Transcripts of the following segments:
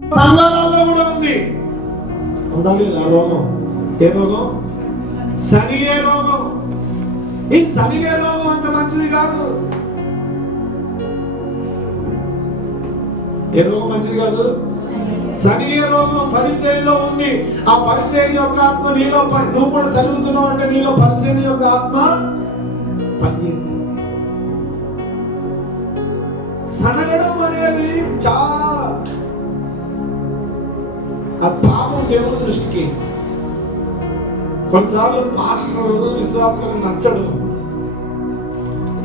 సంఘాలలో కూడా ఉంది. ఉందా లేదా రోగం? ఏ రోగం? సనిగే రోగం. ఈ సనిగే రోగం అంత మంచిది కాదు. ఏ రోగం మంచిది కాదు? సనిగే రోగం పరిశీలిలో ఉంది. ఆ పరిశీలి యొక్క ఆత్మ నీలో, నువ్వు కూడా సరుగుతున్నావు అంటే నీలో పరిశీలి యొక్క ఆత్మ పనిచేస్తుంది. సనగడం అనేది చాలా ఆ పాపం దేవుని దృష్టికి. కొన్నిసార్లు పాస్టర్ విశ్వాసాలకు నచ్చడు.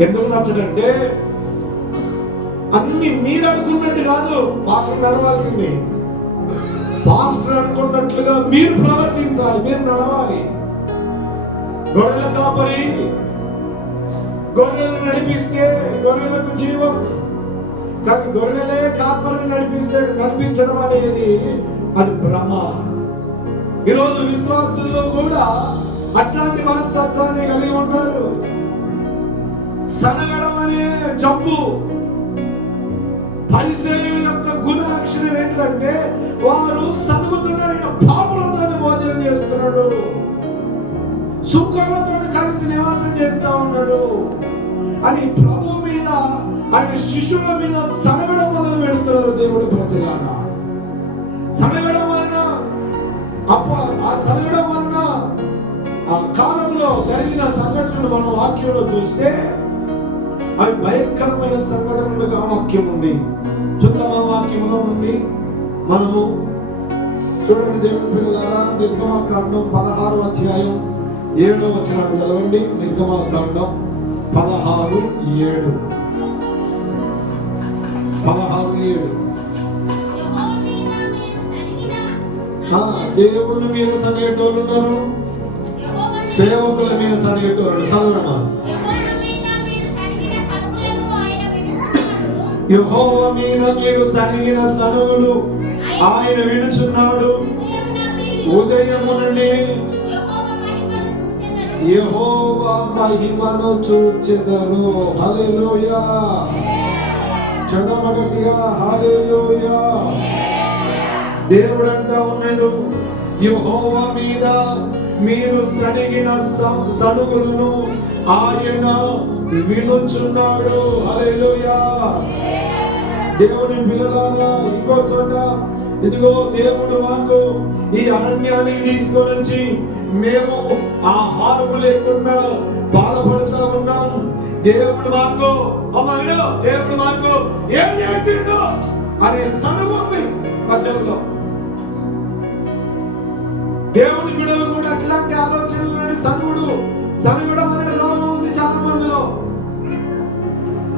ఎందుకు నచ్చడంటే అన్ని మీరు అనుకున్నట్టు కాదు పాస్టర్ నడవాల్సింది. పాస్టర్ అనుకున్నట్లుగా మీరు ప్రవర్తించాలి, మీరు నడవాలి. గొర్రెల కాపరి గొర్రెలను నడిపిస్తే గొర్రెలకు జీవం, కానీ గొర్రెలే కాపరిని నడిపించడం అనేది అది భ్రమ. ఈరోజు విశ్వాసుల్లో కూడా అట్లాంటి మనస్తత్వాన్ని కలిగి ఉన్నారు. సనగడం అనే జబ్బు. పరిసయ్యుల యొక్క గుణ లక్షణం ఏంటంటే వారు సనుగుతున్న పాపులతో భోజనం చేస్తున్నాడు, సుఖములతో కలిసి నివాసం చేస్తా ఉన్నాడు అని ప్రభు మీద, ఆయన శిష్యుల మీద సనగడం మొదలు పెడుతున్నారు. దేవుడి ప్రజలారా, సనగడం వలన ఆ సనగడం వలన ఆ కాలంలో జరిగిన సంఘటనలు మనం వాక్యంలో చూస్తే అవి భయంకరమైన సంఘటనలుగా వాక్యం ఉంది. చూద్దామా వాక్యంలో నుండి మనము? చూడండి దేవుని పిల్లలారా, నిర్గమాకాండం 16వ అధ్యాయం 7వ వచనాన్ని చదవండి. నిర్గమాకాండం 16:7. 16:7. దేవుని మీద సనిగేటోళ్ళు ఉన్నారు, సేవకుల మీద సనిగేటోళ్ళు. చదవమా. యెహోవా మీద మీరు సనిగిన సనుగులు ఆయన వినుచున్నాడు. ఉదయముననే యెహోవా మహిమను చూచెదరు. హల్లెలూయా. చదవగలిగా హల్లెలూయా. దేవుడు అంటా ఉన్నాడు, యెహోవా మీద మీరు సనిగిన సనుగులను ఆయన వినుచున్నాడు. హల్లెలూయా. దేవుని పిల్లలారా, ఇంకో చోట ఇదిగో దేవుడు మాకు ఈ అరణ్యానికి తీసుకొని వచ్చి మేము ఆహారం లేకుండా బాధపడుతూ ఉన్నాం. దేవుడు మాకు దేవుడు మాకు ఏం చేసిండు అనే సనుగు ఉంది ప్రజల్లో. దేవుడి బిడ్డలు కూడా అట్లాంటి ఆలోచనలు, సనుగుడు అనే రోగం ఉంది చాలా మందిలో.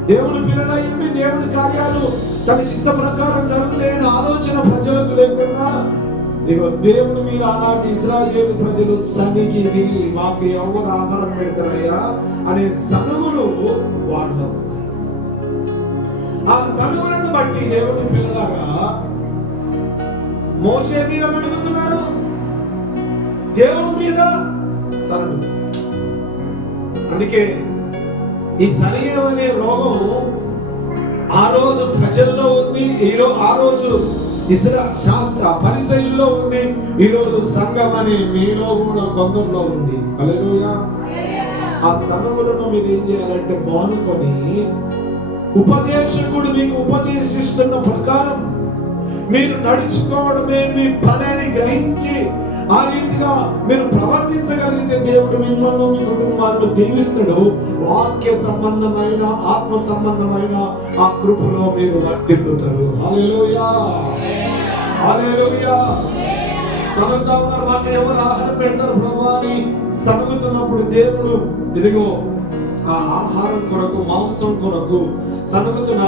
దేవుని పిల్లలయ్యుండి దేవుని కార్యాలు తన చిత్త ప్రకారం జరుగుతాయని ఆలోచన ప్రజలకు లేకుండా ఇదిగో దేవుని మీద అలాంటి ఇశ్రాయేలు ప్రజలు సనిగిరి, మాకు ఎవరు ఆహారం పెడతారయ్యా అనే సనుగులు వాళ్ళు. ఆ సనుగులను బట్టి దేవుని పిల్లలాగా మోషే మీద సనుగుతున్నారు, దేవుని మీద సనుగు. అందుకే ఈ సనిగం అనే రోగం ఆ రోజు ప్రజల్లో ఉంది, ఆ రోజు పరిసయ్యుల్లో ఉంది, ఈ రోజు సంఘం అనే మీలో కూడా కొందరిలో ఉంది. హల్లెలూయా. ఆ సనుగులను మీరు ఏం చేయాలంటే మానుకొని ఉపదేశకుడు మీకు ఉపదేశిస్తున్న ప్రకారం మీరు నడుచుకోవడమే మీ పనిని గ్రహించి ఆ రీతిగా మీరు ప్రవర్తించగలిగితే దేవుడు మిమ్మల్ని మీ కుటుంబాలను దీవిస్తాడు. వాక్య సంబంధమైన ఆత్మ సంబంధమైన ఆ కృపలో మీరు వర్ధిల్లుతారు. హల్లెలూయా. హల్లెలూయా. సనుగుతా ఉన్నారు, మాకు ఎవరు ఆహారం పెడతారు ప్రభువా అని సనుగుతున్నప్పుడు దేవుడు ఇదిగో ఆ ఆహారం కొరకు, మాంసం కొరకు సనుగుతున్న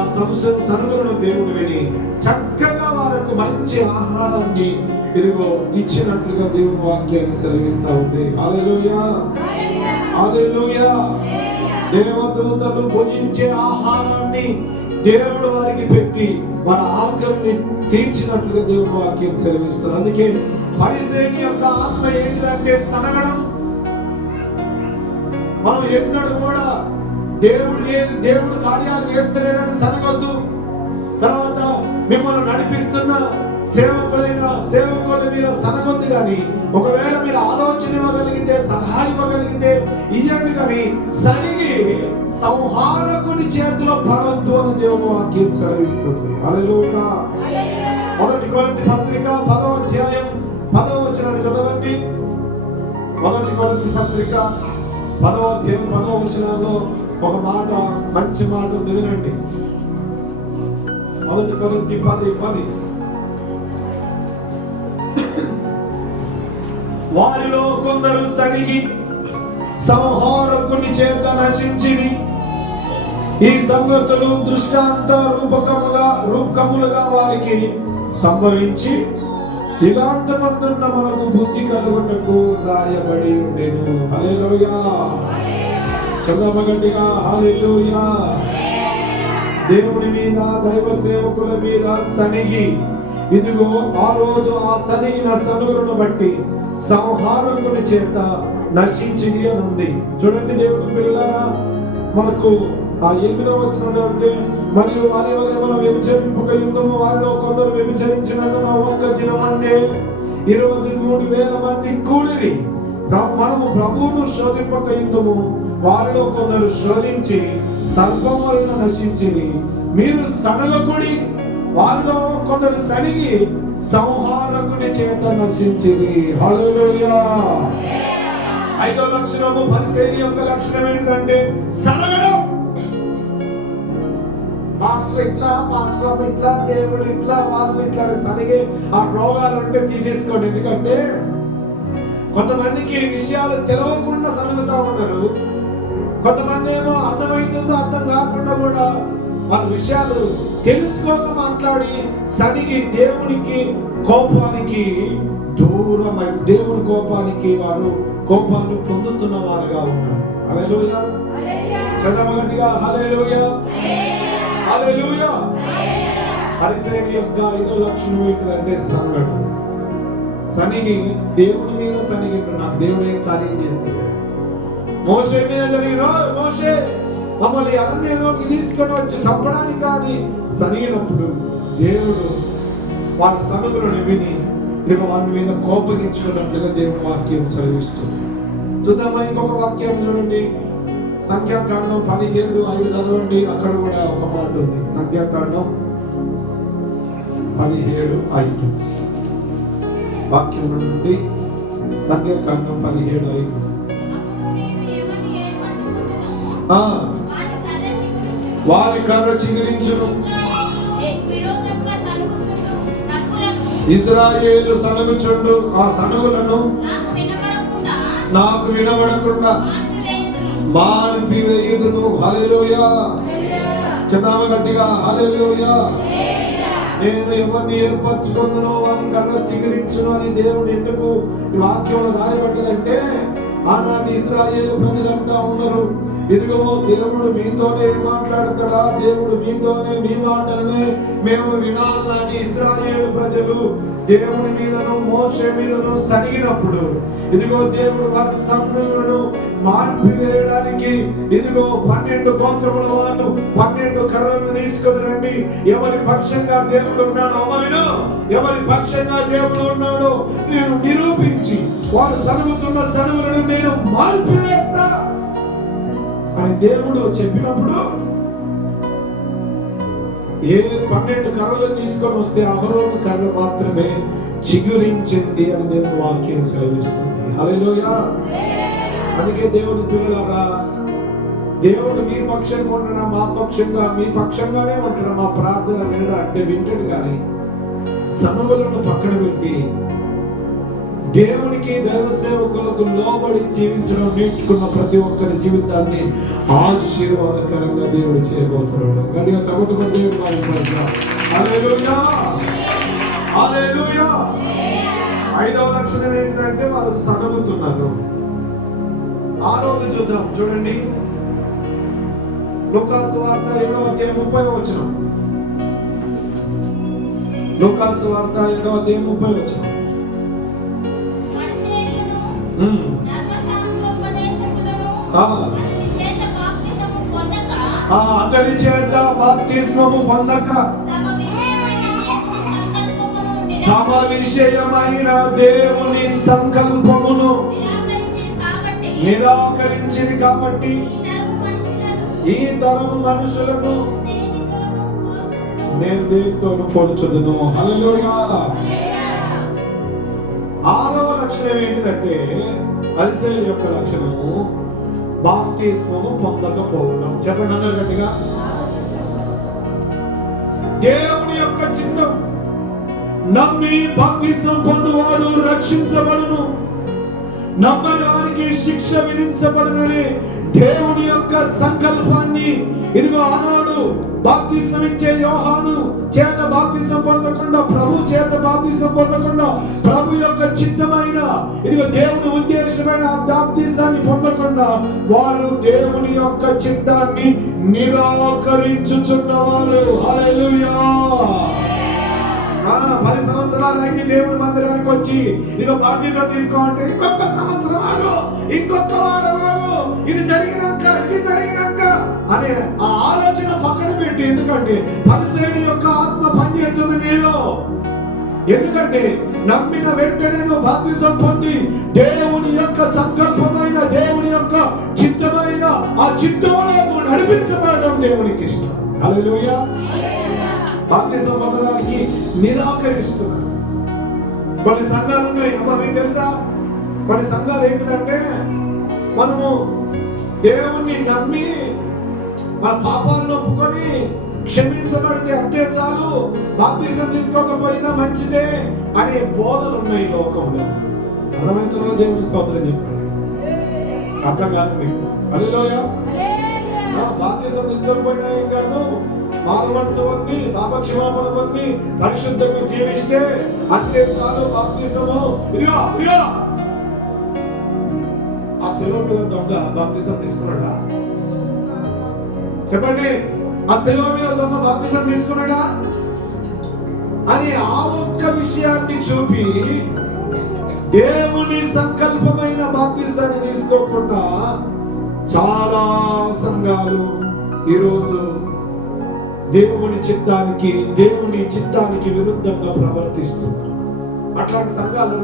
సనుగులను దేవుడు విని చక్కగా వారికి మంచి ఆహారాన్ని ఇదిగో ఇచ్చినట్లుగా దేవుని వాక్యాన్ని సెలవిస్తా ఉంది. హల్లెలూయా. హల్లెలూయా. దేవదూతలు భుజించే ఆహారాన్ని దేవుడు వారికి పెట్టి వారి ఆకలిని తీర్చినట్లుగా దేవుని వాక్యం సెలవిస్తుంది. అందుకే పరిసయ్యుని యొక్క ఆత్మ ఏంటంటే సనగడం. మనం ఎన్నడూ కూడా దేవుడు కార్యాలు చేస్తలేడని సనగొద్దు. తర్వాత మిమ్మల్ని నడిపిస్తున్న సేవకుల మీద సనగొద్దు కానీ, ఒకవేళ మీరు ఆలోచన ఇవ్వగలిగితే, సలహా ఇవ్వగలిగితే ఇవ్వండి, కానీ సరిగి సంహారకుని చేతిలో పడొద్దు అని దేవుని వాక్యం సెలవిస్తుంది. హల్లెలూయా. 1 కొరింథీ పత్రిక 10వ అధ్యాయం 10వ వచనాన్ని చదవండి. 1 కొరింథీ పత్రిక 10వ అధ్యాయం 10వ వచనంలో ఒక మాట, మంచి మాట వినండి. 1 కొరింథీ 10:10 వారిలో కొందరు సరిగి సంహారకుని చేత నశించిరి. ఈ సంగతులు దృష్టాంత రూపకములుగా వారికి సంభవించి యుగాంతమందున్న మనకు బుద్ధి కలుగుటకు రాయబడి ఉండెను. హల్లెలూయా. చదవగట్టిగా హల్లెలూయా. దేవుని మీద, దైవ సేవకుల మీద సనిగి, ఇదిగో ఆ రోజు ఆ సనిగిన సనుగులను బట్టి సంహారకుని చేత నశించింది అని ఉంది. చూడండి దేవుని పిల్లలారా, మనకు ఆ 8వ వచనంలో, మరియు వారి వల్ల మనం వ్యభిచరింపక యుద్ధము, వారిలో కొందరు వ్యభిచరించినందున ఒక్క దినమందే 23,000 మంది కూడిరి. మనము ప్రభువును శోధింపక యుద్ధము, వారిలో కొందరు శోధించి సర్పం వలన నశించింది. మీరు సనగకుడి, వారిలో కొందరు సనిగి సంహారకుని చేత నశించింది. హల్లెలూయా. 5వ లక్షణము, పరిసయ్యుని యొక్క లక్షణం ఏంటంటే సనగడం. పాస్టర్ ఇట్లా, దేవుడు ఇట్లా, వాళ్ళు ఇట్లా సనిగే ఆ రోగాలు ఉంటే తీసేసుకోండి. ఎందుకంటే కొంతమందికి విషయాలు తెలవకుండా సనుగుతా ఉన్నారు. కొంతమంది ఏమో అర్థమవుతుందో అర్థం కాకుండా కూడా వాళ్ళ విషయాలు తెలుసుకోక మాట్లాడి సనిగి దేవునికి కోపానికి దూరమై, దేవుని కోపానికి వారు కోపాన్ని పొందుతున్న వారుగా ఉన్నారు. హల్లెలూయా. చదవగట్టిగా హల్లెలూయా. హల్లెలూయా. పరిసయ్యుని యొక్క 5వ లక్షణం ఏంటంటే సనగడం. సనిగి దేవుని మీద సనిగిస్తున్నాడు. దేవుడు ఏం కార్యం చేస్తాడు? మోషే మీద జరిగిన, మోషే మమ్మల్ని అరణ్యంలోకి తీసుకొని వచ్చి చంపడానికి కానీ సనిగినప్పుడు దేవుడు వారి సనుగులను విని ఇక వారి మీద కోపగించుకున్నట్లుగా దేవుని వాక్యం సెలవిస్తుంది. చూద్దామా ఇంకొక వాక్యం చూడండి. సంఖ్యాకాండం 17:5 చదవండి. అక్కడ కూడా ఒక మాట ఉంది. సంఖ్యాకాండం 17:5 వాక్యం నుండి. సంఖ్యాకాండం 17:5 వారి కర్ర చిగురించును, ఇశ్రాయేలు సనుగుచుండు, ఆ సనుగులను నాకు వినబడకుండా మాన్పివేయుదును. హల్లెలూయా. చదవ గట్టిగా హల్లెలూయా. నేను ఎవరిని ఏర్పరచుకుందునో వారిని కర్ర చిగురించును అని దేవుడు ఎందుకు ఈ వాక్యంలో రాయబడ్డదంటే, ఆనాటి ఇశ్రాయేలు ప్రజలు అంటా ఉన్నారు, ఇదిగో దేవుడు మీతోనే మాట్లాడతాడా, దేవుడు మీతోనే, మీ మాటలనే మేము వినాలని ఇశ్రాయేలు ప్రజలు దేవుని మీదను మోషే మీదను సనిగినప్పుడు, ఇదిగో దేవుడు వారి సన్నులను మార్పివేయడానికి ఇదిగో 12 గోత్రముల వాళ్ళు 12 కర్రలను తీసుకొని రండి, ఎవరి పక్షంగా దేవుడు ఉన్నాడో అమలును, ఎవరి పక్షంగా దేవుడు ఉన్నాడో నేను నిరూపించి వారు సనుగుతున్న సనుగులను నేను మార్పివేస్తా అని దేవుడు చెప్పినప్పుడు, ఏ 12 కర్రలు తీసుకొని వస్తే అహరోను కర్ర మాత్రమే చిగురించింది అని దేవుని వాక్యం సెలవిస్తుంది. హల్లెలూయా. అందుకే దేవుడు పిల్లలారా, దేవుడు మీ పక్షంగా ఉండడా, మా పక్షంగా, మీ పక్షంగానే ఉంటాడు, మా ప్రార్థన వినడా అంటే వింటాడు, కానీ సనుగులను పక్కన పెట్టి దేవునికి, దైవ సేవకులకు లోబడి జీవించడం నేర్చుకున్న ప్రతి ఒక్కరి జీవితాన్ని ఆశీర్వాదకరంగా దేవుడు చేయబోతున్నాడు. గట్టిగా చదువుకున్న దేవుడు హల్లెలూయా. హల్లెలూయా. 5వ లక్షణం ఏంటంటే వారు సనుగుతున్నారు. ఆ రోజు చూద్దాం. చూడండి, లూకాసు సువార్త 7వ అధ్యాయం 30వ వచనం. లూకాసు సువార్త 7వ అధ్యాయం 30వ వచనం. అతని చేత బాప్తిస్మము పొందక తమ విషయమైన దేవుని సంకల్పమును నిరాకరించింది కాబట్టి ఈ తరం మనుషులను నేను దేవునితోను పోల్చుదును. హల్లెలూయా. ఆరవ లక్షణం ఏంటిదంటే పరిసయ్యుల యొక్క లక్షణము బాప్తిస్మము పొందకపోవడం. చెప్పండి అన్నారు గట్టిగా. దేవుని యొక్క చిత్తం నమ్మి బాప్తిస్మం పొందువాడు రక్షించబడును, నమ్మని వారికి శిక్ష విధించబడునని దేవుని యొక్క సంకల్పాన్ని ఇదిగో ఆనాడు బాప్తిస్మం ఇచ్చే యోహాను చేత బాప్తిస్మం పొందకుండా, ప్రభు చేత బాప్తిస్మం పొందకుండా, ప్రభు యొక్క చిత్తమైన ఇదిగో దేవుని ఉద్దేశమైన ఆ బాప్తిస్మాన్ని పొందకుండా వారు దేవుని యొక్క చిత్తాన్ని నిరాకరించుచున్నవారు. హల్లెలూయా. 10 సంవత్సరాలు అయింది దేవుడి మందిరానికి వచ్చి ఇదిగో బాప్తిస్మం తీసుకోవాలంటే ఇంకొక సంవత్సరం ఆగు, ఇంకొక వారం ఆగు, ఇది జరిగినాక అనే ఆ ఆలోచన పక్కన పెట్టి, ఎందుకంటే పరిసయ్యుని యొక్క ఆత్మ పనిచేస్తుంది నీలో. ఎందుకంటే నమ్మిన వెంటనే నువ్వు బాప్తిస్మం పొంది దేవుని యొక్క సంకల్పమైన దేవుని యొక్క చిత్తమైన ఆ చిత్తంలో నువ్వు నడిపించబడడం దేవునికి ఇష్టం. హల్లెలూయా. బాప్తిస్మం పొందడానికి నిరాకరిస్తున్నారు. కొన్ని సంఘాలు ఉన్నాయి అమ్మ, మీకు తెలుసా? కొన్ని సంఘాలు ఏంటిదంటే మనము దేవుణ్ణి నమ్మి మన పాపాలను ఒప్పుకొని క్షమించబడితే అంతే చాలు, బాప్తిస్మం తీసుకోకపోయినా మంచిదే అనే బోధలు ఉన్నాయి ఈ లోకంలో. అర్థమవుతున్న దేవుని స్తోత్రం చెప్పండి. అర్థం కాదు మీకు? హల్లెలూయా. బాప్తిస్మం తీసుకోకపోయినా ఏం కాదు, మారు మనసు పొంది పాపక్షమాపణ పొంది పరిశుద్ధంగా జీవిస్తే అంతే చాలు, బాప్తిస్మము. ఇదిగో ఆ శిలువ మీద దొంగ బాప్తిస్మం తీసుకున్నాడా? చెప్పండి. ఆ శిలువ మీద దొంగ బాప్తిస్మం తీసుకున్నాడా అని ఆ ఒక్క విషయాన్ని చూపి దేవుని సంకల్పమైన బాప్తిస్మాన్ని తీసుకోకుండా చాలా సంఘాలు ఈరోజు దేవుని చిత్తానికి విరుద్ధంగా ప్రవర్తిస్తున్నారు. అట్లాంటి సంఘాలు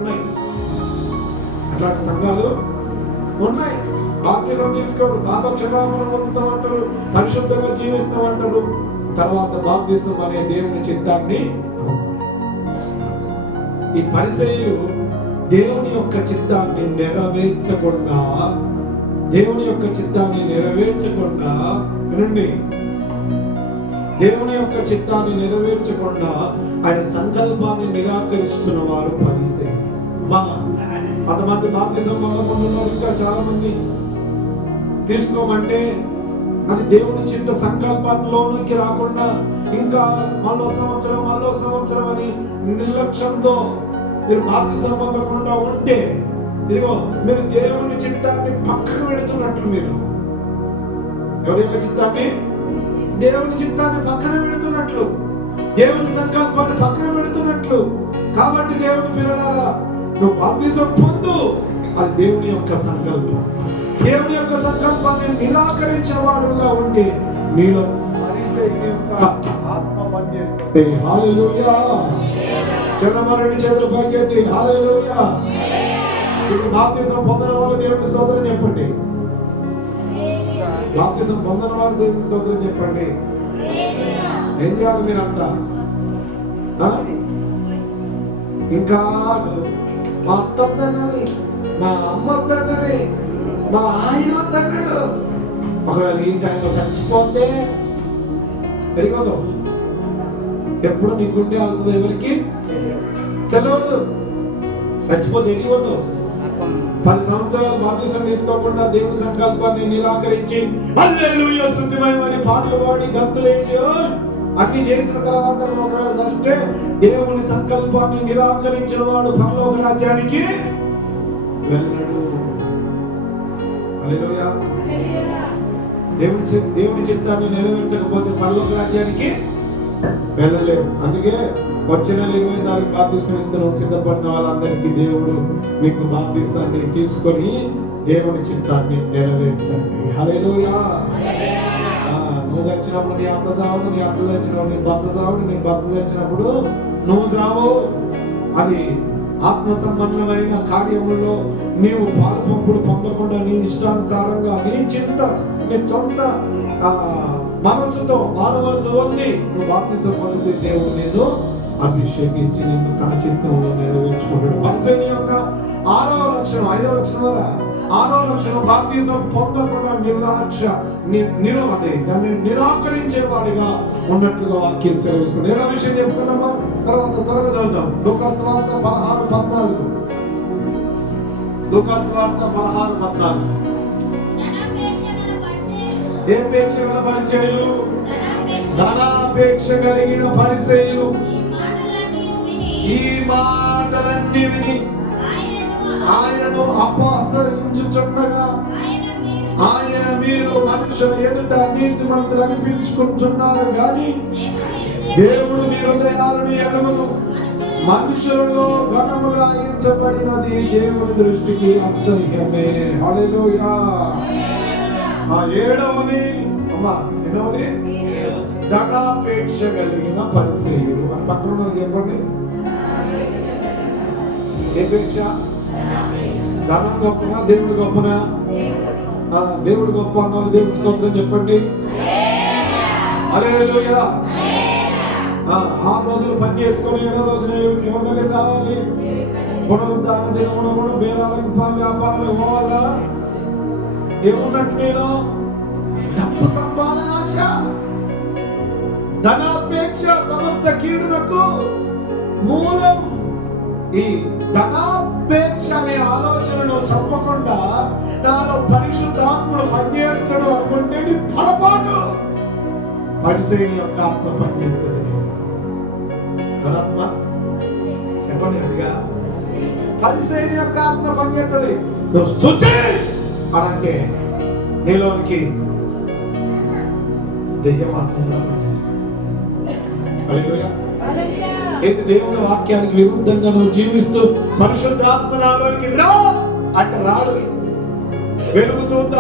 ఉన్నాయి. బాప్తిస్మం తీసుకోరు, పాపక్షమాపణ పొందుతామంటారు, పరిశుద్ధంగా జీవిస్తామంటారు, తర్వాత బాప్తిస్మం అనే దేవుని చిత్తాన్ని. ఈ పరిసయ్యులు దేవుని యొక్క చిత్తాన్ని నెరవేర్చకుండా వినండి, దేవుని యొక్క చిత్తాన్ని నెరవేర్చకుండా ఆయన సంకల్పాన్ని నిరాకరిస్తున్న వారు పరిసయ్యులు. కొంతమంది బాప్తిస్మం పొందకుండా ఇంకా చాలా మంది తీసుకోమంటే అది దేవుని చిత్త సంకల్పంలోనికి రాకుండా ఇంకా మళ్ళో సంవత్సరం అని నిర్లక్ష్యంతో మీరు బాప్తిస్మం పొందకుండా ఉంటే ఇదిగో మీరు దేవుని చిత్తాన్ని పక్కకు పెడుతున్నట్లు. మీరు ఎవరి యొక్క చిత్తాన్ని? దేవుని చిత్తాన్ని పక్కన పెడుతున్నట్లు, దేవుని సంకల్పాన్ని పక్కన పెడుతున్నట్లు. కాబట్టి దేవుని పిల్లలారా, నువ్వు బాప్తిస్మం పొందు, అది దేవుని యొక్క సంకల్పం. దేవుని యొక్క సంకల్పాన్ని నిరాకరించే వాడుగా ఉండి నీలో పరిసయ్యుని యొక్క ఆత్మ పనిచేస్తుంది. హల్లెలూయా. చదమరండి, చేతులు పైకెత్తి హల్లెలూయా. ఇప్పుడు బాప్తిస్మం పొందిన వాళ్ళు దేవుని స్తోత్రం చెప్పండి. బాప్తిస్మం పొందిన వాళ్ళు దేవుని స్తోత్రం చెప్పండి. ఏం చేయాలి మీరంతా? ఇంకా మా అత్త వద్దన్నది, మా అమ్మ వద్దన్నది, మా ఆయన వద్దన్నాడు. ఒకవేళ ఈ టైంలో చచ్చిపోతే వెళ్ళిపోతావు. ఎప్పుడు నీకుంటే అవుతుంది ఎవరికి తెలియదు. చచ్చిపోతే వెళ్ళిపోతావు. 10 సంవత్సరాలు బాప్తిస్మం తీసుకోకుండా దేవుని సంకల్పాన్ని నిరాకరించి హల్లెలూయా స్తుతిమయమని పాటలు పాడి గంతులేసి అన్ని చేసిన తర్వాత ఒకవేళ చస్తే దేవుని సంకల్పాన్ని నిరాకరించిన వాడు పరలోక రాజ్యానికి వెళ్ళడు. హల్లెలూయా. దేవుని చిత్తాన్ని నెరవేర్చకపోతే పరలోక రాజ్యానికి వెళ్ళలేదు. అందుకే వచ్చిన 20 తారీఖు బాప్తిస్మం సిద్ధపడిన వాళ్ళందరికీ దేవుడు మీకు బాప్తిస్మాన్ని తీసుకొని దేవుని చిత్తాన్ని నెరవేర్చండి. హల్లెలూయా. నువ్వు చచ్చినప్పుడు నీ అత్త చావు, నీ అత్త చచ్చినప్పుడు నీ భర్త చావు, నీ భర్త చచ్చినప్పుడు నువ్వు చావు. మరి ఆత్మ సంబంధమైన కార్యముల్లో నీవు పాలు పంపులు పొందకుండా నీ ఇష్టానుసారంగా నీ చింత నీ సొంత మనస్సుతో మానవలసి ఉంది నువ్వు బాప్తిసం పొందితే దేవుడు నేను అభిషేకించి నిన్ను తన చిత్తంలో నెరవేర్చుకుంటాడు. పరిసయ్యుని యొక్క 6వ లక్షణం 5వ లక్షణం ద్వారా 6వ లక్షణం బాప్తిసం పొందకుండా దాన్ని నిరాకరించేవాడిగా ఉన్నట్లుగా వాక్యం సెలవిస్తుంది. 7వ విషయం చెప్పుకున్నామా, తర్వాత త్వరగా చదువుతాం. లూకాసు వార్త 16:14. లూకాసు వార్త 16:14. ధనాపేక్ష గల పరిచయులు, ధనాపేక్ష కలిగిన పరిసయ్యులు ఈ మాటలన్నీ విని ఆయనను అపహసించుచుండగా ఆయన మీరు మనుషుల ఎదుట నీతిమంతులు అనిపించుకుంటున్నారు కానీ దేవుడు మీ హృదయాలను ఎరుగును. మనుషులలో ఘనముగా ఎంచబడినది దేవుని దృష్టికి అసహ్యమే. హల్లెలూయా. 7వది అమ్మా, 8వది ధనాపేక్ష కలిగిన పరిసయ్యులు. మన పక్కన ఉన్నది చెప్పండి. ఏ పేక్ష? ధనం గొప్పనా దేవుడు గొప్పనా? దేవుడు గొప్ప అన్నారు. దేవుడి స్తోత్రం చెప్పండి. హల్లెలూయా. 6 రోజులు పని చేసుకొని 7వ రోజున ఎవరి దగ్గర రావాలి? పునరుద్ధాన దినమున కూడా బేరాలకు వ్యాపారాలకు పోవాలా? ఏమున్నట్టు నేను డబ్బు సంపాదన ఆశ, ధనాపేక్ష సమస్త కీడునకు మూలం. ఈ ధనాపేక్ష అనే ఆలోచనను చంపకుండా నాలో పరిశుద్ధాత్ముడు పనిచేస్తాడు అనుకుంటే నీ పొరపాటు. పరిసయ్యుని యొక్క ఆత్మ పనిచేస్తుంది. చెప్పండి, అదిగా పరిసయ్యుని యొక్క ఆత్మ పనిచేస్తుంది. నువ్వు స్తుతి అంటే నీలోనికి దెయ్యమాత్మగా పనిచేస్తుంది. హల్లెలూయా. అయితే దేవుని వాక్యానికి విరుద్ధంగా నువ్వు జీవిస్తూ పరిశుద్ధాత్మ నాలోనికి రా అంటే రాడు. వెలుగు దూత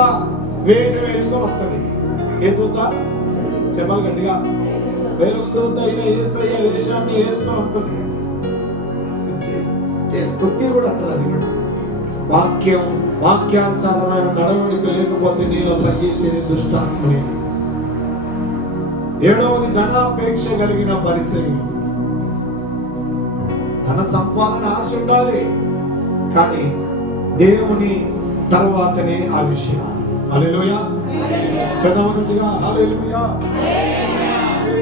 వేషం వేసుకొని వస్తుంది. ఏ దూత? చెప్పాలి గట్టిగా. వెలుగు దూత అయిన యేసయ్య వేషాన్ని వేసుకొని వస్తుంది. స్తుతి కూడా అంటది. అది కూడా వాక్యానుసారమైన నడవడిక లేకపోతే నీలో పనిచేసేది దుష్టాత్మనే. 7వది ధనాపేక్ష కలిగిన పరిసయ్యులు. ధన సంపాదన ఆశ ఉండాలి, కానీ దేవుని తర్వాతనే ఆ విషయాలు. హల్లెలూయా. చదవనట్టుగా హల్లెలూయా.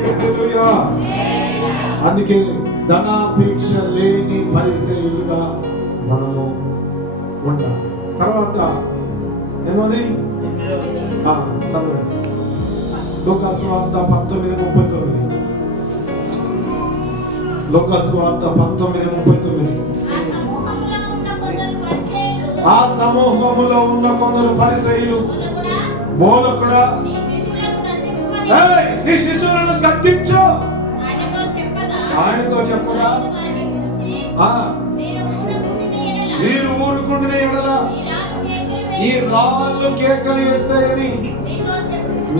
హల్లెలూయా. అందుకే ధనాపేక్ష లేని పరిసయ్యులుగా మనము ఉండాలి. తర్వాత ఏమది? చదవండి. లూకాసు వార్త 19:39. లూకాసు వార్త 19:39. ఆ సమూహములో ఉన్న కొందరు పరిసయ్యులు బోధకుడా నీ శిశువులను కత్తించు ఆయనతో చెప్పగా మీరు ఊరుకుంటున్న ఎడల ఈ రాళ్ళు కేకలు వేస్తాయని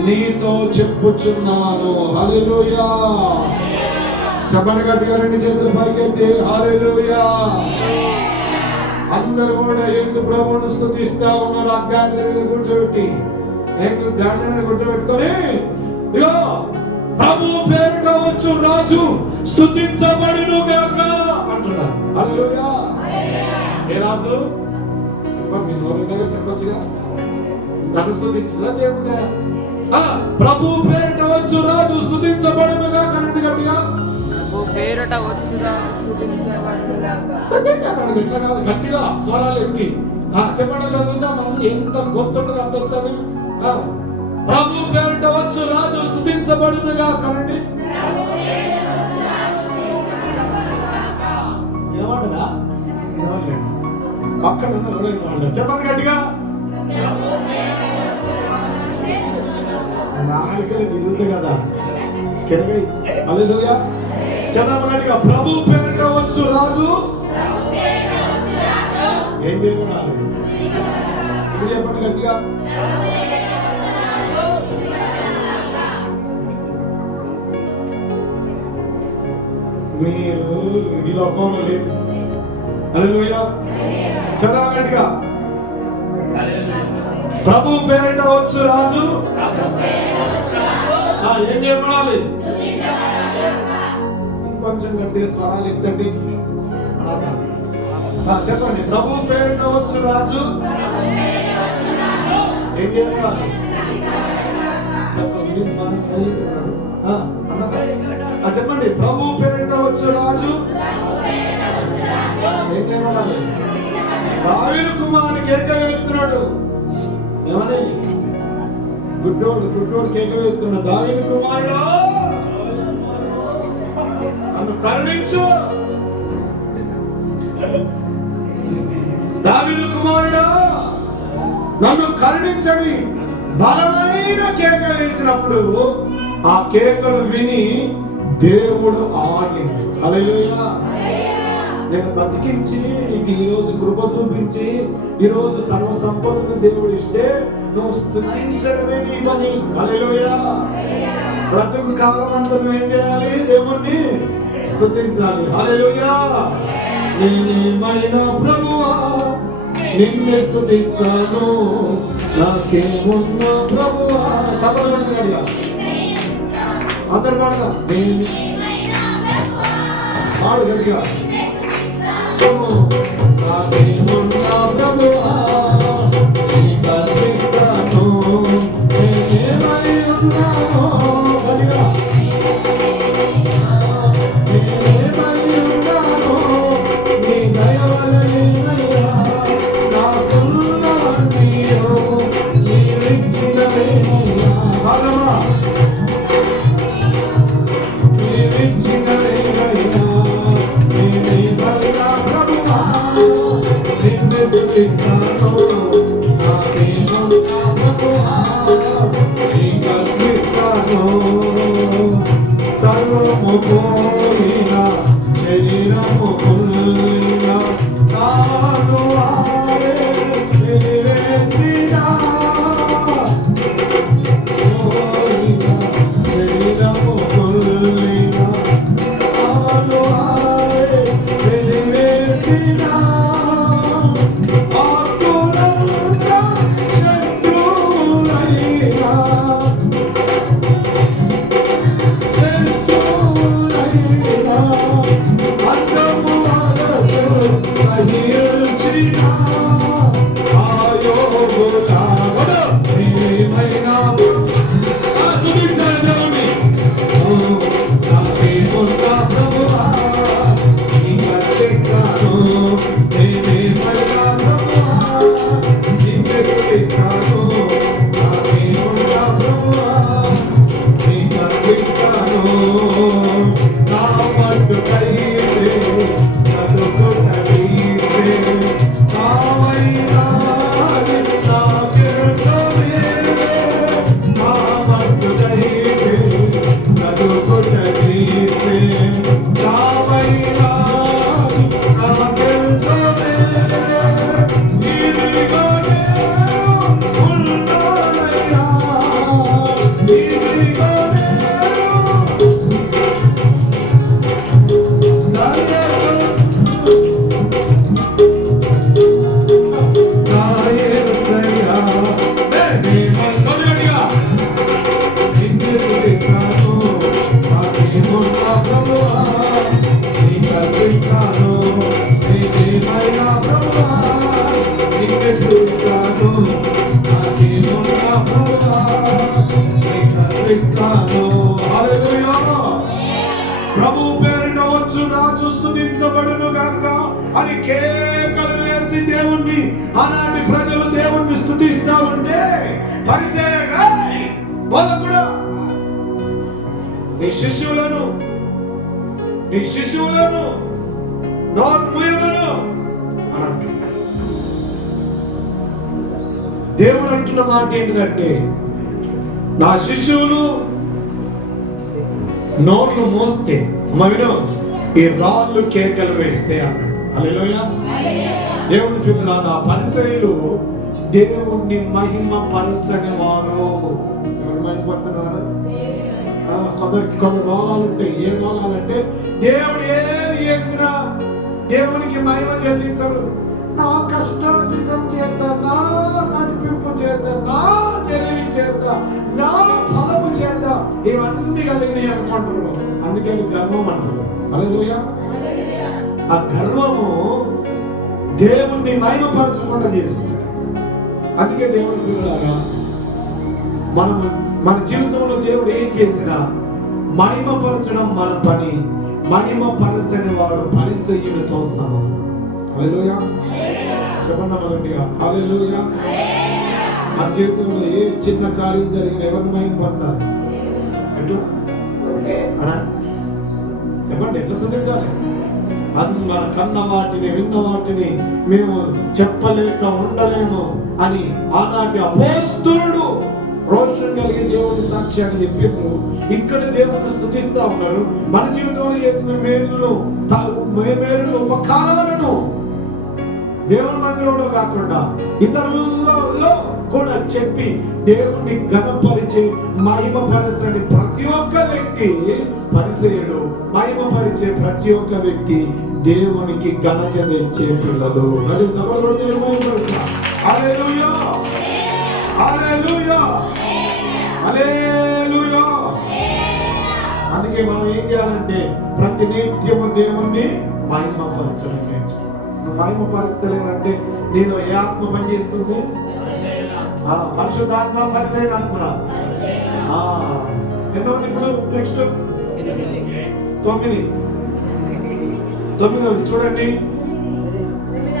నీతో చెప్పుచున్నాను. హల్లెలూయా. చెప్పండి గట్టిగా, 2 చేతులు పైకెత్తి హల్లెలూయా. అందరూ కూడా యేసు ప్రభువును స్తుతిస్తా ఉన్నారు. ఆ గాడిద మీద కూర్చోబెట్టి గాడిద మీద కూర్చోబెట్టుకొని ఇగో ప్రభు పేరిట వచ్చు రాజు స్తుతించబడును గాక అంటున్నారు. హల్లెలూయా. ఏ రాజు? మీ నోరు దగ్గర చెప్పొచ్చుగా. నన్ను స్తుతించదా దేవుడా? ప్రభు పేరిట వచ్చు రాజు స్తుతించబడును గాక అనండి గట్టిగా. పేరట వచ్చురా గట్టిగా స్వరాలు ఎత్తి చెప్పండి. చదువుతాం. ఎంత గొంతుండదు అంత ప్రభు పేరిట వచ్చు రాజు స్తుతించబడునుగా కనండి. ఏమంటదా? పక్కన చెప్పండి గట్టిగా. నాలుకలు తిరుగుతుంది కదా కిరగై. హల్లెలూయా. చదవగలిగా ప్రభు పేరిట వచ్చు రాజు ఏం చేయకూడదు. ఇప్పుడు చెప్పండి గట్టిగా. మీరు ఈ లోకంలో లేదు, హల్లెలూయా. చదవండిగా. ప్రభు పేరిట వచ్చు రాజు ఏం చెప్పాలి? ఇంకొంచెం గట్టిగా స్వరాలు ఎత్తండి. చెప్పండి. ప్రభు పేరిట వచ్చు రాజు ఏం చెప్పాలి? చెప్పండి. ప్రభు పేరిట వచ్చు రాజు ఏం చెప్పాలి? దావీదు కుమారుని కేక వేస్తున్నాడు. ఏమని? గుడ్డోడు కేక వేస్తున్నాడు. దావీదు కుమారుడు నన్ను కరుణించు. దావీదు కుమారుడా నన్ను కరుణించని బలమైన కేక వేసినప్పుడు ఆ కేకలు విని దేవుడు ఆగింది. హల్లెలూయా. నేను బతికించి నీకు ఈరోజు కృప చూపించి ఈరోజు సర్వ సంపదను దేవుడు ఇస్తే నువ్వు స్తుతించడమే నీ పని. హల్లెలూయా. బ్రతుకు కాలం అంతా నువ్వు ఏం చేయాలి? దేవుణ్ణి స్తుతించాలి. హల్లెలూయా. నేనేమైనా ప్రభువా నిన్నే స్తుతిస్తాను, నాకేమున్నా ప్రభువా. చదవండి అందరు పాడదా? పాడు గట్టిగా. నాకేమున్నా ప్రభువా నీకు అర్పిస్తాను, నేనేమై ఉన్నాను గట్టిగా. నేనేమై ఉన్నాను నీ దయ వలనేనయ్యా, నాకున్నవన్నీయో నీవిచ్చినవేనయ్యా. భాగమా నీవిచ్చినవేనయ్యా. నేనేమైనా ప్రభువా నిన్నే స్తుతిస్తాను, నాకేమున్నా ప్రభువా నీకు అర్పిస్తాను. సర్వము పోయిన శరీరము కుళ్ళిన తాను ఆరే వెలివేసిన పోయిన శరీరము కుళ్ళిన తాను ఆరే వెలివేసిన ఆకులంతా శత్రువులైనా ప్రభు పేరిట వచ్చు రాజు స్తుతించబడును గాక అని కేకలు వేసి దేవుణ్ణి ఆనాటి ప్రజలు దేవుణ్ణి స్తుతిస్తా ఉంటే పరిసయ్య బోధకుడా నీ శిష్యులను నోరు మూయమను అని అంటున్నాడు. దేవుడు అంటున్న మాట ఏంటిదంటే నా శిష్యులు నోర్లు మోస్తే విను ఈ రాళ్ళు కేకలు వేస్తే అన్నాడు. హల్లెలూయా. దేవుని పిల్లలారా, నా పరిసయ్యులు దేవుణ్ణి మహిమ పరచని వారు. ఎవరు మహిమపడుతున్నారు? కొందరికి కొన్ని రోగాలు ఉంటాయి. ఏ రోగాలంటే దేవుడు ఏది చేసినా దేవునికి మహిమ చెల్లించరు. నా కష్టార్జితం చేత, నా నడిపింపు చేత, నా తెలివి చేత, నా ఫలము చేత ఇవన్నీ కలిగినాయి అనుకుంటారు. అందుకని గర్వం అంటారు. హల్లెలూయా. ఆ గర్వము దేవుణ్ణి మహిమపరచకుండా చేస్తుంది. అందుకే దేవుని పిల్లలారా, మన జీవితంలో దేవుడు ఏం చేసినా మహిమపరచడం మన పని. మహిమపరచని వాడు పరిసయ్యునితో సమానం. హల్లెలూయా. చెప్పండి గట్టిగా హల్లెలూయా. మన జీవితంలో ఏ చిన్న కార్యం జరిగిన ఎవరిని మహిమపరచాలి? ఎటు అనా చెప్పండి, ఎట్లా సంధించాలి? మన కన్న వాటిని విన్న వాటిని మేము చెప్పలేక ఉండలేము అని ఆనాటి అపోస్తలుడు రోషం కలిగి దేవుని సాక్ష్యాన్ని చెప్పారు. ఇక్కడ దేవుని స్తుతిస్తా ఉన్నాడు. మన జీవితంలో చేసిన మేలును ఉపకారాలను దేవుని మందిరంలో కాకుండా ఇతరులలో కూడా చెప్పి దేవుణ్ణి ఘనపరిచే మహిమపరచని ప్రతి ఒక్క వ్యక్తి పరిసయ్యుడు. మహిమపరిచే ప్రతి ఒక్క వ్యక్తి దేవునికి ఘనత తెచ్చే పిల్లలు. అది సభలో హల్లెలూయా, హల్లెలూయా, హల్లెలూయా. అందుకే మనం ఏం చేయాలంటే ప్రతి నిత్యము దేవుణ్ణి మహిమపరచడం నేర్చుకోవాలి. నువ్వు మహిమపరుస్తలేనంటే నేను ఏ ఆత్మ పనిచేస్తుంది? పరిశుద్ధాత్మ, పరిసైన ఆత్మ. ఎన్నో ఇప్పుడు నెక్స్ట్ 9 చూడండి.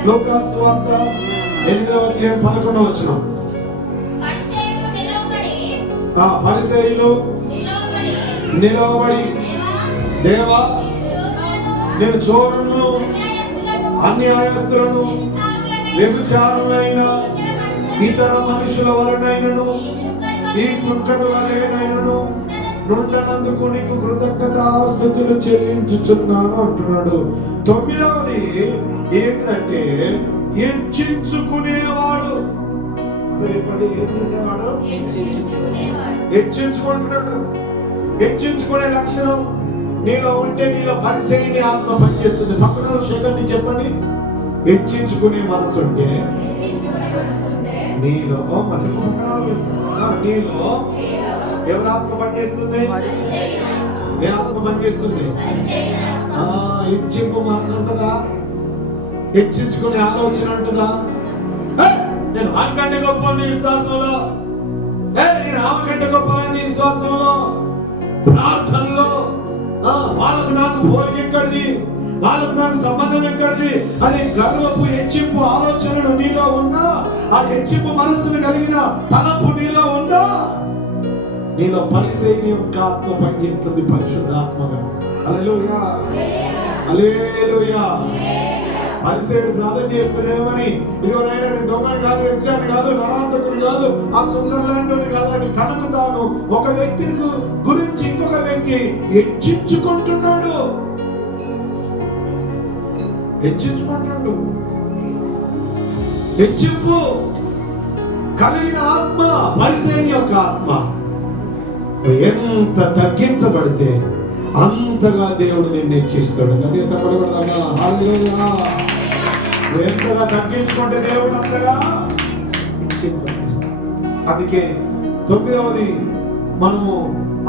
లూకాసు సువార్త 8:11. పరిసయ్యులు నిలవబడి, దేవా నేను చోరులను, అన్యాయస్తులను, వ్యభిచారులైన ఇతర మనుషుల వలనైనను ఈ సుంకరు వలెనైనను నుండనందుకు నీకు కృతజ్ఞతాస్తుతులు చెల్లించుచున్నాను అంటున్నాడు. 9వది ఏంటంటే హెచ్చించుకునేవాడు. ఏం చేసేవాడు? హెచ్చించుకుంటున్నాడు. హెచ్చించుకునే లక్షణం నీలో ఉంటే నీలో పరిసయ్యుని ఆత్మ పనిచేస్తుంది. పక్కన శేఖర్ని చెప్పండి. హెచ్చించుకునే మనసు ఉంటే నీలో ఎవరి ఆత్మ పనిచేస్తుంది? ఏ ఆత్మ పనిచేస్తుంది? హెచ్చింపు మనసు ఉంటుందా? హెచ్చించుకునే ఆలోచన ఉంటుందా? నేను వానికంటే గొప్ప నీ విశ్వాసంలో, నేను ఆమె కంటే గొప్ప నీ విశ్వాసంలో, ప్రార్థనలో వాళ్ళకు నాకు పోలిక ఎక్కడిది, వాళ్ళకు నాకు సంబంధం ఎక్కడిది అనే గర్వపు హెచ్చింపు ఆలోచనలు నీలో ఉన్నా, ఆ హెచ్చింపు మనస్సును కలిగిన తలంపు నీలో ఉన్నా, నీలో పరిసయ్యుని యొక్క ఆత్మ పనిచేస్తుంది, పరిశుద్ధాత్మగా. హల్లెలూయా, హల్లెలూయా. పరిసయ్యుడు ప్రార్థన చేస్తున్నామని, ఇదిగో నాయనా నేను దొంగని కాదు, వ్యభిచారిని కాదు, నరాంతకుని కాదు, ఆ సుందరలాంటిని కాదు అని తనకు తాను ఒక వ్యక్తిని గురించి ఇంకొక వ్యక్తి హెచ్చించుకుంటున్నాడు. హెచ్చించుకుంటున్నాడు. హెచ్చింపు కలిగిన ఆత్మ పరిసయ్యుని యొక్క ఆత్మ. ఎంత తగ్గించబడితే అంతగా దేవుడు నిన్ను హెచ్చిస్తాడు. అదే చెప్పబడదా? హల్లెలూయా. ఎంతగా తగ్గించుకుంటే దేవుడు అంతగా హెచ్చింపజేస్తాడు. అందుకే 9వది మనము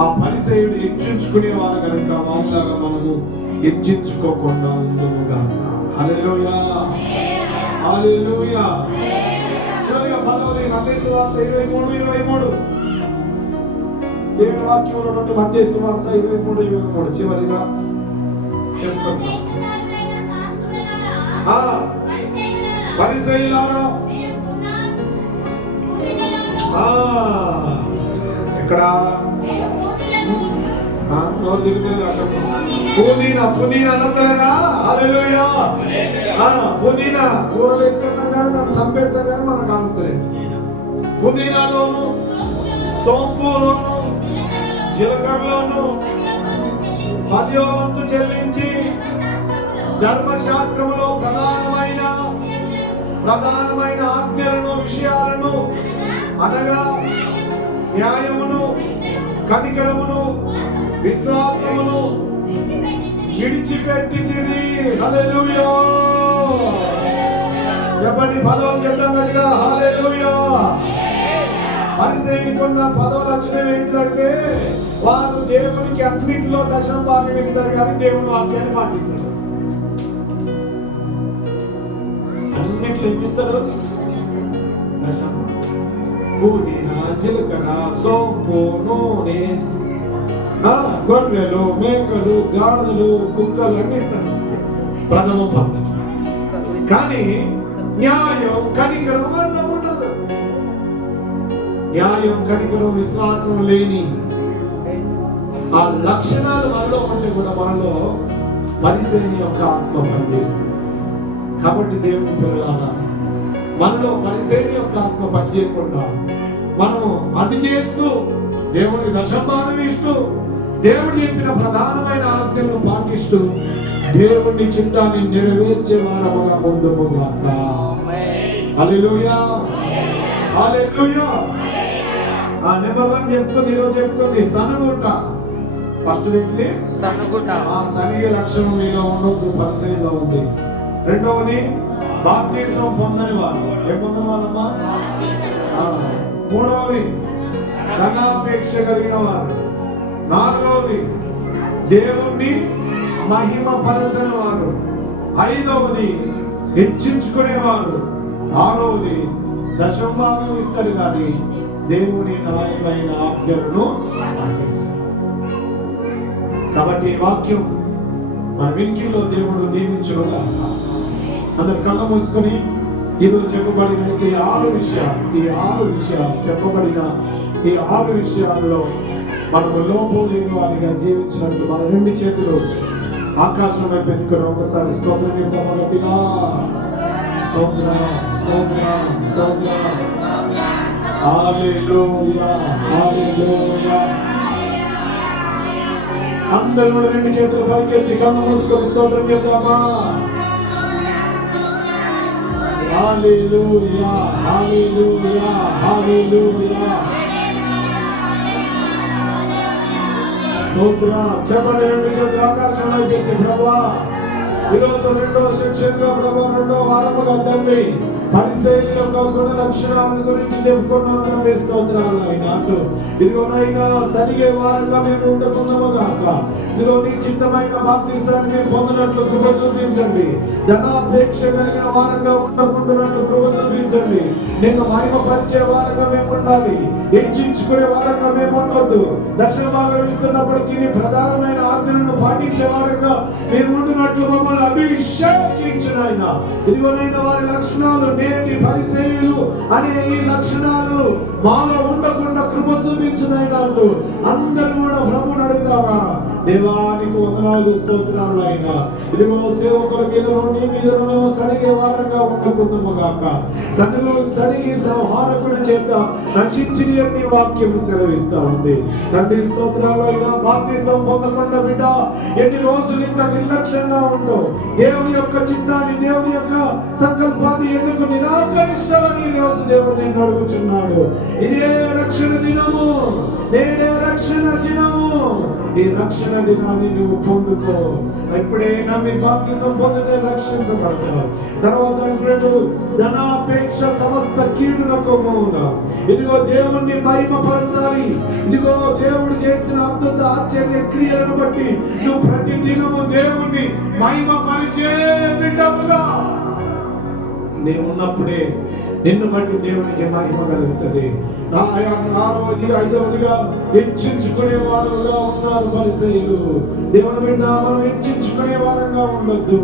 ఆ పరిసయ్యుడు హెచ్చించుకునేవారు కనుక వారిలాగా మనము హెచ్చించుకోకుండా ఉండుగాక. హల్లెలూయా, హల్లెలూయా. చివరిగా 10వది మత్తయి సువార్త 23:23. దేవుని వాక్యంలో నుండి మత్తయి సువార్త 23:23 చివరిగా చెప్పండి. పరిసయ్యులారా, ఇక్కడ నోరు దిగుతుంది. పుదీనా అనంతలేదా? హల్లెలూయా. పుదీనా కూరలు వేసుకున్నాం కానీ నాకు సంపేద్దాం కానీ మనకు అనుకోలేదు. పుదీనాలోను, సోంపులోను, జీలకర్రలోను 10వ వంతు చెల్లించి ధర్మశాస్త్రములో ప్రధానమైన ఆజ్ఞలను, విషయాలను అనగా న్యాయమును, కనికరమును, విశ్వాసమును విడిచిపెట్టితిరి. హల్లెలూయా. చెప్పండి పదవులు చెప్తాం గట్టిగా, హల్లెలూయా. పరిసయ్యునికున్న పదవ లక్షణం ఏంటంటే వారు దేవునికి అన్నింటిలో దశమ భాగం ఇస్తారు కానీ దేవుని వాక్యాన్ని పాటించరు. అన్నింటిలో ఇస్తారు దశమ. పుదీనా, జీలకర్ర, సోంపు, నూనె, గొర్రెలు, మేకలు, గాడిదలు, కుక్కలు అన్ని ఇస్తారు ప్రథమ భాగం. కానీ న్యాయం, కనికరం వల్ల ఉండదు. న్యాయం, కనికరం, విశ్వాసం లేని ఆ లక్షణాలు మనలో ఉంటే కూడా మనలో పరిసయ్యుని యొక్క ఆత్మ పనిచేస్తుంది. కాబట్టి దేవుని పిల్లలారా, మనలో పరిసయ్యుని యొక్క ఆత్మ పనిచేయకుండా మనము అది చేస్తూ దేవుని దశంభాగం ఇస్తూ దేవుడు చెప్పిన ప్రధానమైన ఆజ్ఞలను పాటిస్తూ దేవుని చిత్తాన్ని నెరవేర్చే వారముగా ముందుకు గాక. హల్లెలూయా, హల్లెలూయా. ఆ నెంబర్ 1 చెప్పుకుంది, ఈరోజు చెప్పుకుంది సనుగుట. ఫస్ట్ ఏంటిది? సనుగుట. ఆ సనిగే లక్షణం మీలో ఉండొద్దు, పరిసయ్యులో ఉంది. రెండవది బాప్తిసం పొందని వారు. ఏ పొందని వాళ్ళమ్మా? మూడవది ధనాపేక్ష కలిగిన వారు. నాలుగవది దేవుణ్ణి మహిమ పరచని వారు. ఐదవది హెచ్చించుకునేవారు. ఆరవది దశంభాగం ఇస్తారు కానీ దేవుని న్యాయమైన ఆజ్ఞలను పాటించారు. కాబట్టి వాక్యం మన వినికిల్లో దేవుడు దీవించునుగా. అందరు కళ్ళ మూసుకొని ఈరోజు చెప్పబడిన ఈ 6 విషయాలు చెప్పబడిన ఈ 6 విషయాల్లో మనము లోపం లేని వారిగా జీవించినట్టు మన 2 చేతులు ఆకాశం వైపు ఎత్తుకొని ఒకసారి స్తోత్రం చెప్తాము గట్టిగా. స్తోత్రం, స్తోత్రం, స్తోత్రం. హల్లెలూయా, హల్లెలూయా. అందరూ కూడా 2 చేతులు పైకెత్తి కళ్ళు మూసుకొని స్తోత్రం చెప్తామా? హల్లెలూయా, హల్లెలూయా, హల్లెలూయా. స్తోత్రం. చెప్పండి 2 చేతులు ఆకాశంలో ఎత్తి ప్రభువా, ఈరోజు 2వ సెక్షన్గా ప్రభువా, 2వ వారముగా తండ్రి పరిసయ్యుల యొక్క గుణ లక్షణాల గురించి చెప్పుకున్నాం తండ్రి. స్తోత్రాలు ఆయన. అంటూ ఇదిగోనైనా సరిగే వారంగా మేము ఉండకున్నాము గాక. ఇదిగో నీ చిత్తమైన బాప్తిసాన్ని మేము పొందినట్లు కృప చూపించండి. ధనాపేక్ష కలిగిన వారంగా ఉండకుండానట్లు కృప చూపించండి. నేను మహిమపరిచే వారంగా మేము ఉండాలి, హెచ్చించుకునే వారంగా మేము ఉండొద్దు. దశంభాగం ఇస్తున్నప్పటికీ నీ ప్రధానమైన ఆజ్ఞలను పాటించే వారంగా మేము ఉండినట్లు మమ్మల్ని అభిషేకించిన ఆయన. ఇదిగోనైనా వారి లక్షణాలు నేటి పరిసయ్యులు అనే ఈ లక్షణాలను మాలో ఉండకుండా కృప చూపించిన అంటూ అందరూ కూడా ప్రభువుని అడుగుతావా? దేవానికి వందనాలు, స్తోత్రాలు ఆయన. ఇదిగో సేవకుల మీద నీ మీద మేము సరిగే వారంగా ఉండకుందాము గాక. సనుగులు సరిగి సంహారకుడి చేత నశించిన అన్ని వాక్యం సెలవిస్తా ఉంది తండ్రి. స్తోత్రాలు అయినా. బాప్తిసం పొందకుండా బిడ్డ ఎన్ని రోజులు ఇంకా నిర్లక్ష్యంగా ఉండో దేవుని యొక్క చిత్తాన్ని, దేవుని యొక్క సంకల్పాన్ని ఎందుకు నిరాకరిస్తామని ఈరోజు దేవుడు నిన్ను అడుగుతున్నాడు. ఇదే రక్షణ దినము, నేడే రక్షణ దినము. ఈ రక్షణ దినాన్ని నువ్వు పొందుకో. ఇప్పుడే నమ్మి బాప్తిసం పొందితే రక్షించబడతావు. తర్వాత అంటున్నాడు ధనాపేక్ష సమస్త కీడులకు మౌనం. ఇదిగో దేవుణ్ణి మహిమపరచాలి. ఇదిగో దేవుడు చేసిన అద్భుత ఆశ్చర్య క్రియలను బట్టి నువ్వు ప్రతి దినము దేవుణ్ణి మహిమపరిచే బిడ్డవుగా నీవు ఉన్నప్పుడే నిన్ను బట్టి దేవునికి మహిమ కలుగుతుంది. 4వదిగా 5వదిగా హెచ్చించుకునే వారుగా ఉన్నారు పరిసయ్యులు. దేవుని బిడ్డ మనం హెచ్చించుకునే వారంగా ఉండొద్దు.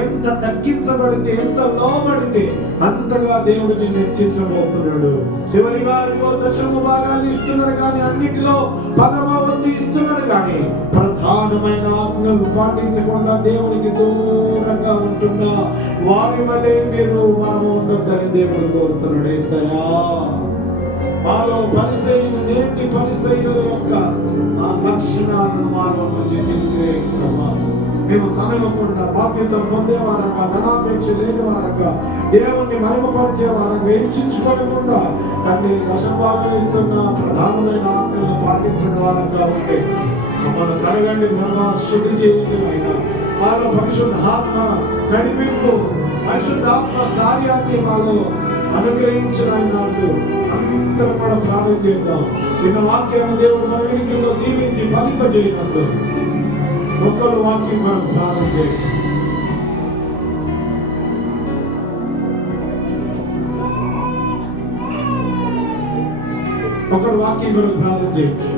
ఎంత తగ్గించబడితే, ఎంత లోబడితే అంతగా దేవుడు నిన్ను హెచ్చించబోతున్నాడు. చివరిగా ఇదిగో దశమ భాగాలు ఇస్తున్నారు కానీ అన్నిటిలో 10వ వంతు ఇస్తున్నారు కానీ ప్రధానమైన ఆజ్ఞలు పాటించకుండా దేవునికి దూరంగా ఉంటున్నా వారి వలె మీరు మనము ఉండొద్దని దేవుడు కోరుతున్నాడు. యేసయ్యా, మాలో పరిసయ్యులు, నేటి పరిసయ్యుల యొక్క ఆ లక్షణాలను మాలో నుంచి తీసివేయకుండా మేము సనగకుండా బాప్తిసం పొందే వారంగా, ధనాపేక్ష లేని వారంగా, దేవుణ్ణి మహిమపరిచే వారంగా, హెచ్చించుకోకుండా తండ్రి దశంభాగం ఇస్తున్న ప్రధానమైన ఆజ్ఞలను పాటించిన వారంగా ఉంటే మమ్మల్ని కడగండి ప్రభా, శుద్ధి చేయండి ఆయన. వాళ్ళ పరిశుద్ధ ఆత్మ నడిపింపు, పరిశుద్ధ ఆత్మ కార్యాన్ని మాలో అనుగ్రహించిన ఆయన అంటూ అందరం కూడా ప్రార్థన చేద్దాం. విన్న వాక్యాన్ని దేవుడు మన వెనుకల్లో దీవించి ఫలింపజేయనందు ఒక్కరు వాక్యం మనం ప్రార్థన చేయండి. ఒకరు వాక్యం కొరకు ప్రార్థన చేయండి.